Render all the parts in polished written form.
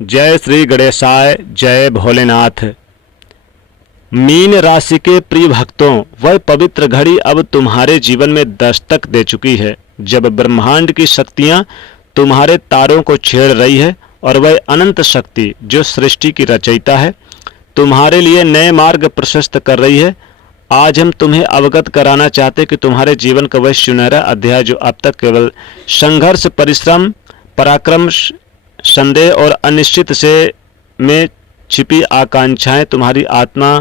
जय श्री गणेशाय, जय भोलेनाथ। मीन राशि के प्रिय भक्तों, वह पवित्र घड़ी अब तुम्हारे जीवन में दस्तक दे चुकी है, जब ब्रह्मांड की शक्तियां तुम्हारे तारों को छेड़ रही है और वह अनंत शक्ति जो सृष्टि की रचयिता है तुम्हारे लिए नए मार्ग प्रशस्त कर रही है। आज हम तुम्हें अवगत कराना चाहते कि तुम्हारे जीवन का वह सुनहरा अध्याय जो अब तक केवल संघर्ष, परिश्रम, पराक्रम, संदेह और अनिश्चित से में छिपी आकांक्षाएं तुम्हारी आत्मा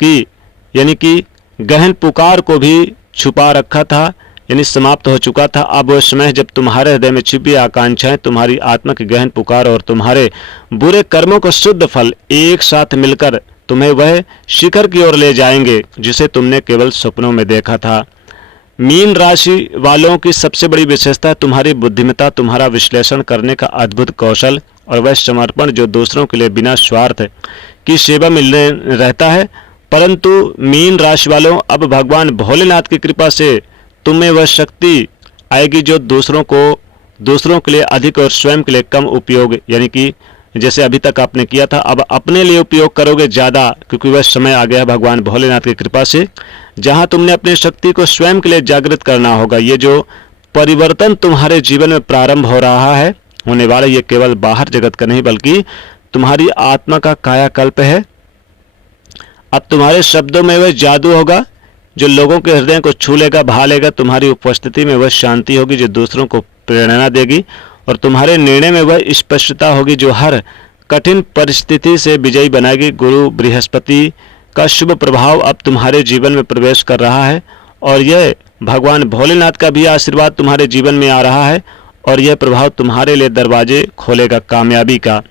की यानी कि गहन पुकार को भी छुपा रखा था, यानी समाप्त हो चुका था। अब वह समय जब तुम्हारे हृदय में छिपी आकांक्षाएं तुम्हारी आत्मा की गहन पुकार और तुम्हारे बुरे कर्मों का शुद्ध फल एक साथ मिलकर तुम्हें वह शिखर की ओर ले जाएंगे जिसे तुमने केवल सपनों में देखा था। मीन राशि वालों की सबसे बड़ी विशेषता है तुम्हारी बुद्धिमत्ता, तुम्हारा विश्लेषण करने का अद्भुत कौशल और वह समर्पण जो दूसरों के लिए बिना स्वार्थ की सेवा में रहता है। परंतु मीन राशि वालों, अब भगवान भोलेनाथ की कृपा से तुम्हें वह शक्ति आएगी जो दूसरों के लिए अधिक और स्वयं के लिए कम उपयोग, यानी कि जैसे अभी तक आपने किया था अब अपने लिए उपयोग करोगे ज़्यादा, क्योंकि वह समय आ गया है भगवान भोलेनाथ की कृपा से जहां तुमने अपनी शक्ति को स्वयं के लिए जागृत करना होगा। ये जो परिवर्तन तुम्हारे जीवन में प्रारंभ हो रहा है, होने वाला, ये केवल बाहर जगत का नहीं बल्कि तुम्हारी आत्मा का कायाकल्प है। अब तुम्हारे शब्दों में वह जादू होगा जो लोगों के हृदय को छू लेगा, भा लेगा। तुम्हारी उपस्थिति में वह शांति होगी जो दूसरों को प्रेरणा देगी और तुम्हारे निर्णय में वह स्पष्टता होगी जो हर कठिन परिस्थिति से विजयी बनाएगी। गुरु बृहस्पति का शुभ प्रभाव अब तुम्हारे जीवन में प्रवेश कर रहा है और यह भगवान भोलेनाथ का भी आशीर्वाद तुम्हारे जीवन में आ रहा है और यह प्रभाव तुम्हारे लिए दरवाजे खोलेगा कामयाबी का।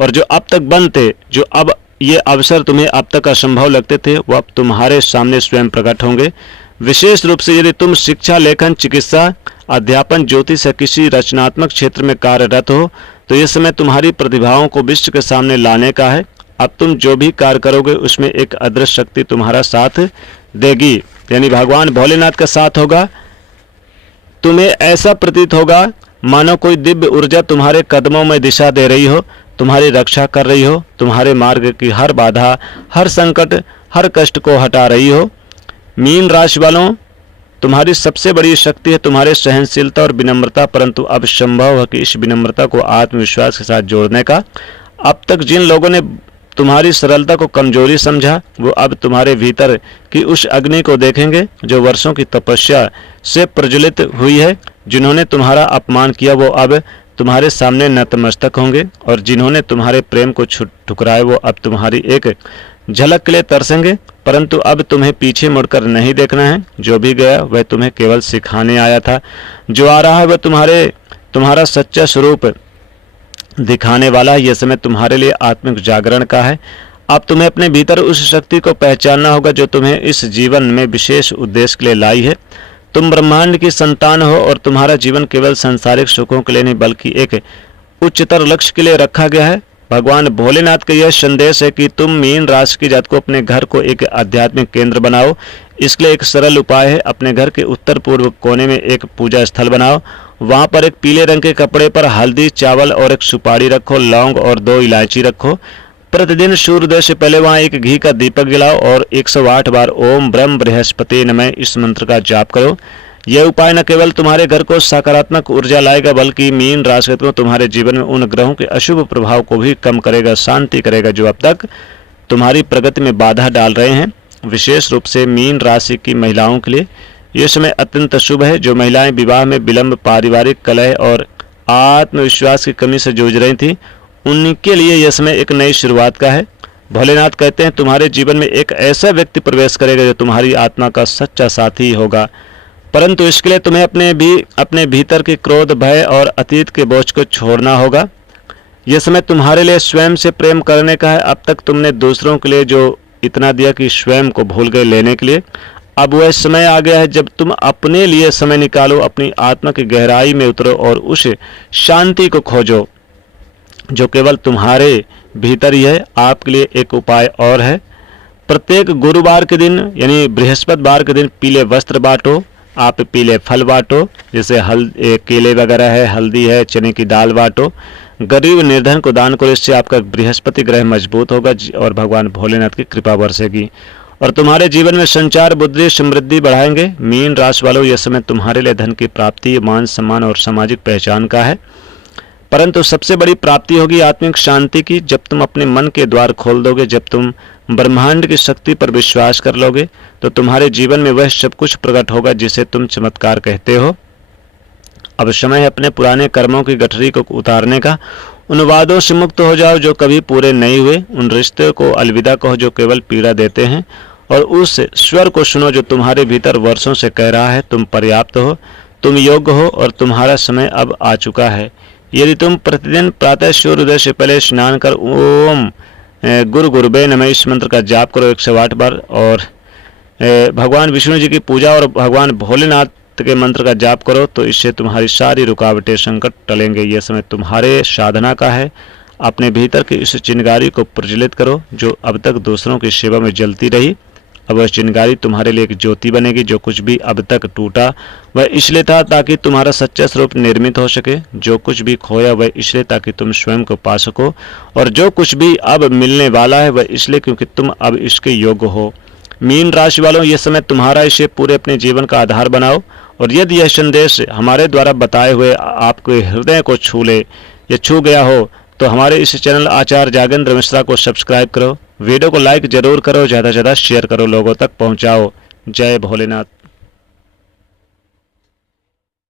और जो अब तक बंद थे, जो अब ये अवसर तुम्हें अब तक असंभव लगते थे, वो अब तुम्हारे सामने स्वयं प्रकट होंगे। विशेष रूप से यदि तुम शिक्षा, लेखन, चिकित्सा, अध्यापन, ज्योतिष या किसी रचनात्मक क्षेत्र में कार्यरत हो तो यह समय तुम्हारी प्रतिभाओं को विश्व के सामने लाने का है। अब तुम जो भी कार्य करोगे उसमें एक अदृश्य शक्ति तुम्हारा साथ देगी, यानी भगवान भोलेनाथ का साथ होगा। तुम्हें ऐसा प्रतीत होगा मानो कोई दिव्य ऊर्जा तुम्हारे कदमों में दिशा दे रही हो, तुम्हारी रक्षा कर रही हो, तुम्हारे मार्ग की हर बाधा, हर संकट, हर कष्ट को हटा रही हो। मीन राशि वालों, तुम्हारी सबसे बड़ी शक्ति है तुम्हारे सहनशीलता और विनम्रता, परंतु अब संभव है कि इस विनम्रता को आत्मविश्वास के साथ जोड़ने का। अब तक जिन लोगों ने तुम्हारी सरलता को कमजोरी समझा, वो अब तुम्हारे भीतर की उस अग्नि को देखेंगे जो वर्षों की तपस्या से प्रज्वलित हुई है। जिन्होंने तुम्हारा अपमान किया वो अब तुम्हारे सामने नतमस्तक होंगे और जिन्होंने तुम्हारे प्रेम को ठुकराया वो अब तुम्हारी एक झलक के लिए तरसेंगे। परंतु अब तुम्हें पीछे मुड़कर नहीं देखना है। जो भी गया वह तुम्हें केवल सिखाने आया था, जो आ रहा है वह तुम्हारा सच्चा स्वरूप दिखाने वाला है। यह समय तुम्हारे लिए आत्मिक जागरण का है। अब तुम्हें अपने भीतर उस शक्ति को पहचानना होगा जो तुम्हें इस जीवन में विशेष उद्देश्य के लिए लाई है। तुम ब्रह्मांड की संतान हो और तुम्हारा जीवन केवल सांसारिक सुखों के लिए नहीं बल्कि एक उच्चतर लक्ष्य के लिए रखा गया है। भगवान भोलेनाथ का यह संदेश है कि तुम मीन राशि की जात को अपने घर को एक आध्यात्मिक केंद्र बनाओ। इसके लिए एक सरल उपाय है, अपने घर के उत्तर पूर्व कोने में एक पूजा स्थल बनाओ। वहां पर एक पीले रंग के कपड़े पर हल्दी, चावल और एक सुपारी रखो, लौंग और 2 इलायची रखो। प्रतिदिन सूर्योदय से पहले वहां एक घी का दीपक जलाओ और 108 बार ओम ब्रह्म बृहस्पति नमः इस मंत्र का जाप करो। यह उपाय न केवल तुम्हारे घर को सकारात्मक ऊर्जा लाएगा बल्कि मीन राशि को तुम्हारे जीवन में उन ग्रहों के अशुभ प्रभाव को भी कम करेगा, शांति करेगा जो अब तक तुम्हारी प्रगति में बाधा डाल रहे हैं। विशेष रूप से मीन राशि की महिलाओं के लिए यह समय अत्यंत शुभ है। जो महिलाएं विवाह में विलंब, पारिवारिक कलह और आत्मविश्वास की कमी से जूझ रही थी, उनके लिए यह समय एक नई शुरुआत का है। भोलेनाथ कहते हैं तुम्हारे जीवन में एक ऐसा व्यक्ति प्रवेश करेगा जो तुम्हारी आत्मा का सच्चा साथी होगा, परंतु इसके लिए तुम्हें अपने भीतर के क्रोध, भय और अतीत के बोझ को छोड़ना होगा। यह समय तुम्हारे लिए स्वयं से प्रेम करने का है। अब तक तुमने दूसरों के लिए जो इतना दिया कि स्वयं को भूल गए लेने के लिए, अब वह समय आ गया है जब तुम अपने लिए समय निकालो, अपनी आत्मा की गहराई में उतरो और उस शांति को खोजो जो केवल तुम्हारे भीतर ही है। आपके लिए एक उपाय और है, प्रत्येक गुरुवार के दिन यानी बृहस्पतिवार के दिन पीले वस्त्र बांटो, आप पीले फल बांटो, जैसे केले वगैरह है, हल्दी है, चने की दाल बांटो। गरीब निर्धन को दान करो, इससे आपका बृहस्पति ग्रह मजबूत होगा और भगवान भोलेनाथ की कृपा बरसेगी और तुम्हारे जीवन में संचार बुद्धि समृद्धि बढ़ाएंगे। मीन राशि वालों, यह समय तुम्हारे लिए धन की प्राप्ति, मान सम्मान और सामाजिक पहचान का है, परंतु सबसे बड़ी प्राप्ति होगी आत्मिक शांति की। जब तुम अपने मन के द्वार खोल दोगे, जब तुम ब्रह्मांड की शक्ति पर विश्वास कर लोगे, तो तुम्हारे जीवन में वह सब कुछ प्रकट होगा जिसे तुम चमत्कार कहते हो। अब समय है अपने पुराने कर्मों की गठरी को उतारने का। उन वादों से मुक्त हो जाओ जो कभी पूरे नहीं हुए, उन रिश्ते को अलविदा कहो जो केवल पीड़ा देते हैं, और उस स्वर को सुनो जो तुम्हारे भीतर वर्षों से कह रहा है तुम पर्याप्त हो, तुम योग्य हो और तुम्हारा समय अब आ चुका है। यदि तुम प्रतिदिन प्रातः सूर्योदय से पहले स्नान कर ओम गुरु गुरुबे नमः इस मंत्र का जाप करो 108 बार, और भगवान विष्णु जी की पूजा और भगवान भोलेनाथ के मंत्र का जाप करो, तो इससे तुम्हारी सारी रुकावटें संकट टलेंगे। यह समय तुम्हारे साधना का है। अपने भीतर की इस चिंगारी को प्रज्वलित करो जो अब तक दूसरों की सेवा में जलती रही। अब वह चिंगारी तुम्हारे लिए एक ज्योति बनेगी। जो कुछ भी अब तक टूटा वह इसलिए था ताकि तुम्हारा सच्चा स्वरूप निर्मित हो सके, जो कुछ भी खोया वह इसलिए ताकि तुम स्वयं को पा सको, और जो कुछ भी अब मिलने वाला है वह इसलिए क्योंकि तुम अब इसके योग्य हो। मीन राशि वालों, यह समय तुम्हारा, इसे पूरे अपने जीवन का आधार बनाओ, और यदि यह संदेश हमारे द्वारा बताए हुए आपके हृदय को छू ले या छू गया हो तो हमारे इस चैनल आचार्य जागेंद्र मिश्रा को सब्सक्राइब करो, वीडियो को लाइक जरूर करो, ज़्यादा से ज़्यादा शेयर करो, लोगों तक पहुंचाओ। जय भोलेनाथ।